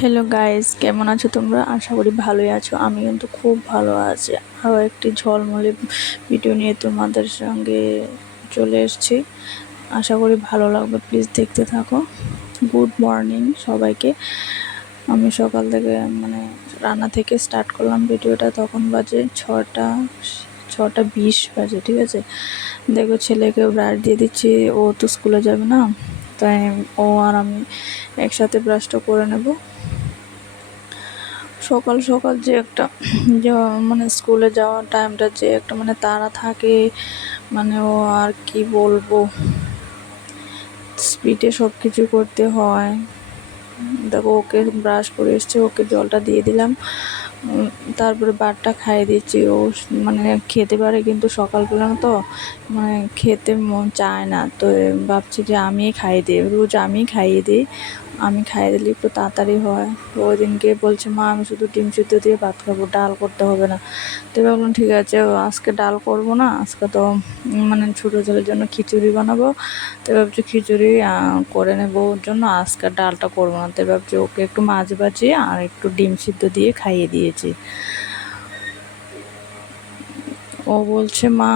Hello guys, কেমন আছো তোমরা? আশা করি ভালোই আছো। আমি কিন্তু খুব ভালো আছি। আরও একটি ঝলমলে ভিডিও নিয়ে তোমাদের সঙ্গে চলে এসেছি। আশা করি ভালো লাগবে, প্লিজ দেখতে থাকো। গুড মর্নিং সবাইকে। আমি সকাল থেকে রান্না থেকে স্টার্ট করলাম ভিডিওটা। তখন বাজে ছটা 20 বাজে, ঠিক আছে। দেখো ছেলেকে ব্রাশ দিয়ে দিচ্ছি, ও তো স্কুলে যাবে না, তাই ও আর আমি একসাথে ব্রাশটা করে নেব। সকাল সকাল যে একটা স্কুলে যাওয়ার টাইমটা যে একটা তাড়া থাকে, ও আর কি বলবো, স্পিডে সব কিছু করতে হয়। দেখো ওকে ব্রাশ করে এসছে, ওকে জলটা দিয়ে দিলাম, তারপরে ভাতটা খাইয়ে দিচ্ছি। ও খেতে পারে, কিন্তু সকালবেলা তো খেতে মন চায় না, তো ভাবছি যে আমিই খাইয়ে দিই, রোজ আমি খাইয়ে দিই। আমি খাইয়ে দিলে একটু তাড়াতাড়ি হয়। তো ওই দিনকে বলছে, মা আমি শুধু ডিম সিদ্ধ দিয়ে ভাত খাবো, ডাল করতে হবে না। তো ভাবলাম ঠিক আছে, আজকে ডাল করব না, আজকে তো ছোটো ছেলের জন্য খিচুড়ি বানাবো। তো ভাবছি খিচুড়ি করে নেবো ওর জন্য, আজকে ডালটা করবো না। তো ভাবছি ওকে একটু মাছ ভাজি আর একটু ডিম সিদ্ধ দিয়ে খাইয়ে দিয়েছি। ও বলছে, মা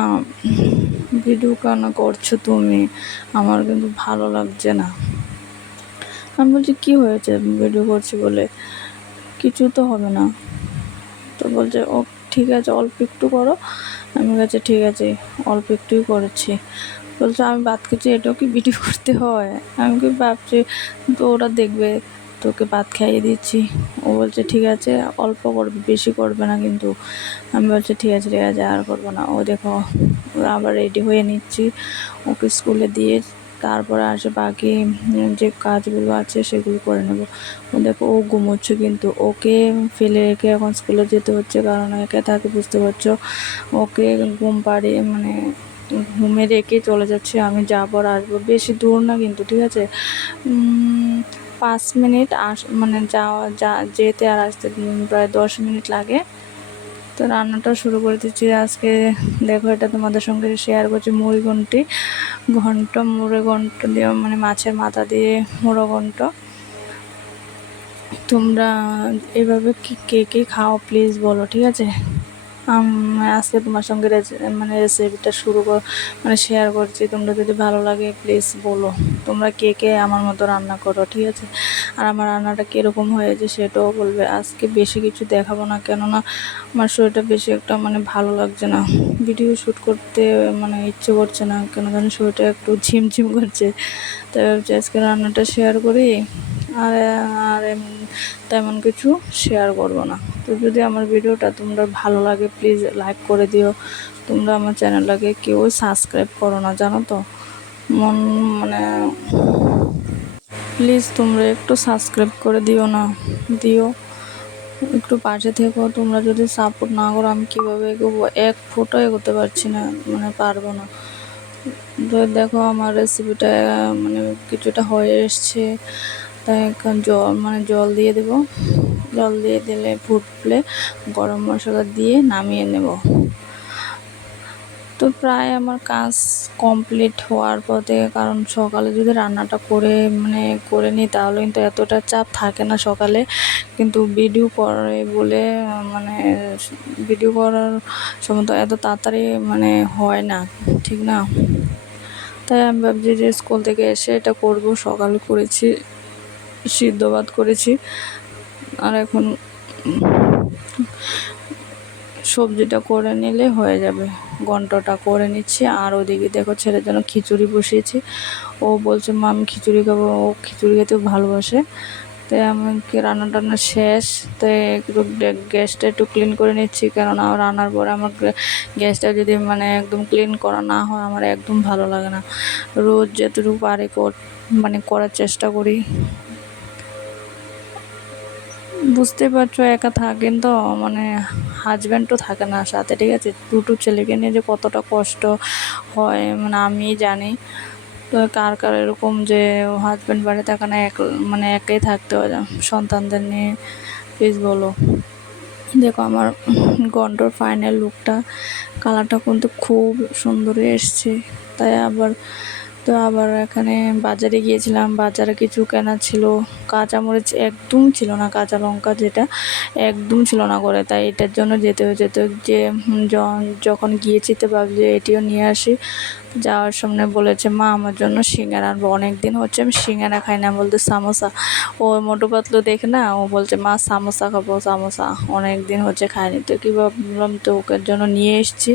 ভিডিও কেন করছো তুমি, আমার কিন্তু ভালো লাগছে না। আমি বলছি কী হয়েছে, ভিডিও করছি বলে কিছু তো হবে না। তো বলছে ও ঠিক আছে, অল্প একটু করো। আমি বলছি ঠিক আছে, অল্প একটুই করেছি। বলছে আমি ভাত খেয়েছি, এটাও কি ভিডিও করতে হয়? আমি কি ভাবছি তো ওরা দেখবে, তোকে ভাত খাইয়ে দিচ্ছি। ও বলছে ঠিক আছে, অল্প করবে, বেশি করবে না কিন্তু। আমি বলছি ঠিক আছে ঠিক আছে, আর করবো না। ও দেখো আবার রেডি হয়ে নিচ্ছি, ওকে স্কুলে দিয়ে তারপরে আসে বাকি যে কাজগুলো আছে সেগুলো করে নেব। ও দেখো ও ঘুমোচ্ছে, কিন্তু ওকে ফেলে রেখে এখন স্কুলে যেতে হচ্ছে, কারণ একা থাকে, বুঝতে পারছো। ওকে ঘুম পাড়িয়ে ঘুমে রেখে চলে যাচ্ছে। আমি যাবো আর আসবো, বেশি দূর না কিন্তু, ঠিক আছে। 5 মিনিট যেতে আর আসতে প্রায় 10 মিনিট লাগে। তো রান্নাটা শুরু করে দিচ্ছি আজকে। দেখো এটা তোমাদের সঙ্গে শেয়ার করছি, মুড়ি ঘন্ট দিয়ে, মাছের মাথা দিয়ে মুড়ো ঘন্ট। তোমরা এভাবে কে কে খাও প্লিজ বলো, ঠিক আছে। আজকে তোমার সঙ্গে রেসিপিটা শেয়ার করছি। তোমরা যদি ভালো লাগে প্লিজ বলো, তোমরা কে কে আমার মতো রান্না করো, ঠিক আছে। আর আমার রান্নাটা কীরকম হয়েছে সেটাও বলবে। আজকে বেশি কিছু দেখাবো না, কেননা আমার শরীরটা বেশি একটা ভালো লাগছে না, ভিডিও শ্যুট করতে ইচ্ছে করছে না, কেন জানি শরীরটা একটু ঝিমঝিম করছে। তাই ভাবছি আজকে রান্নাটা শেয়ার করি, আর আর তেমন কিছু শেয়ার করব না। তো যদি আমার ভিডিওটা তোমরা ভালো লাগে প্লিজ লাইক করে দিও। তোমরা আমার চ্যানেলটাকে কেউ সাবস্ক্রাইব করো না, জানো তো। মন প্লিজ তোমরা একটু সাবস্ক্রাইব করে দিও, একটু পাশে থেকো। তোমরা যদি সাপোর্ট না করো আমি কীভাবে এগোবো, এক ফুটও এগোতে পারছি না, পারবো না। তো দেখো আমার রেসিপিটা কিছুটা হয়ে এসছে, তাই এখন জল দিয়ে দেবো। জল দিয়ে দিলে ফুটলে গরম মশলা দিয়ে নামিয়ে নেব। তো প্রায় আমার কাজ কমপ্লিট হওয়ার পথে, কারণ সকালে যদি রান্নাটা করে নিই তাহলে কিন্তু এতটা চাপ থাকে না সকালে, কিন্তু ভিডিও করে বলে ভিডিও করার সময় তো এত তাড়াতাড়ি হয় না, ঠিক না। তাই আমি ভাবছি যে স্কুল থেকে এসে এটা করব। সকালে করেছি, সিদ্ধ ভাত করেছি, আর এখন সবজিটা করে নিলে হয়ে যাবে। ঘন্টটা করে নিচ্ছি, আর ওদিকে দেখো ছেলের জন্য খিচুড়ি বসিয়েছি। ও বলছে মা আমি খিচুড়ি খাবো, ও খিচুড়ি খেতেও ভালোবাসে। তাই আমি রান্না টান্না শেষ, তাই একটু গ্যাসটা একটু ক্লিন করে নিচ্ছি, কেননা রান্নার পরে আমার গ্যাসটা যদি একদম ক্লিন করা না হয় আমার একদম ভালো লাগে না। রোজ যতটুকু পারি করার চেষ্টা করি। বুঝতে পারছো একা থাকেন তো, হাজব্যান্ডও থাকে না সাথে, ঠিক আছে। দুটো ছেলেকে নিয়ে যে কতটা কষ্ট হয় আমি জানি। তো কার কার এরকম যে হাজব্যান্ড বাড়ি থাকে না, একাই থাকতে হয় সন্তানদের নিয়ে, প্লিজ বলো। দেখো আমার ঘন্টর ফাইনাল লুকটা, কালারটা কিন্তু খুব সুন্দর এসছে। তাই আবার তো আবার এখানে বাজারে গিয়েছিলাম, বাজারে কিছু কেনা ছিল, কাঁচামরিচ একদম ছিল না, কাঁচা লঙ্কা যেটা একদম ছিল না করে, তাই এটার জন্য যেতে যে যখন গিয়েছি তো ভাবছি এটিও নিয়ে আসি। যাওয়ার সময় বলেছে মা আমার জন্য সিঙ্গারা আনবো, অনেক দিন হচ্ছে আমি সিঙ্গারা খাই না, বলতে সামোসা। ও মোটু পাতলু দেখে না, ও বলছে মা সামোসা খাবো সামোসা, অনেক দিন হচ্ছে খাইনি। তো কী ভাবলাম তো ওকে জন্য নিয়ে এসেছি।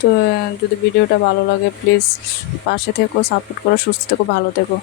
তো যদি ভিডিওটা ভালো লাগে প্লিজ পাশে থেকো, সাপোর্ট করো, সুস্থ থেকো, ভালো থেকো।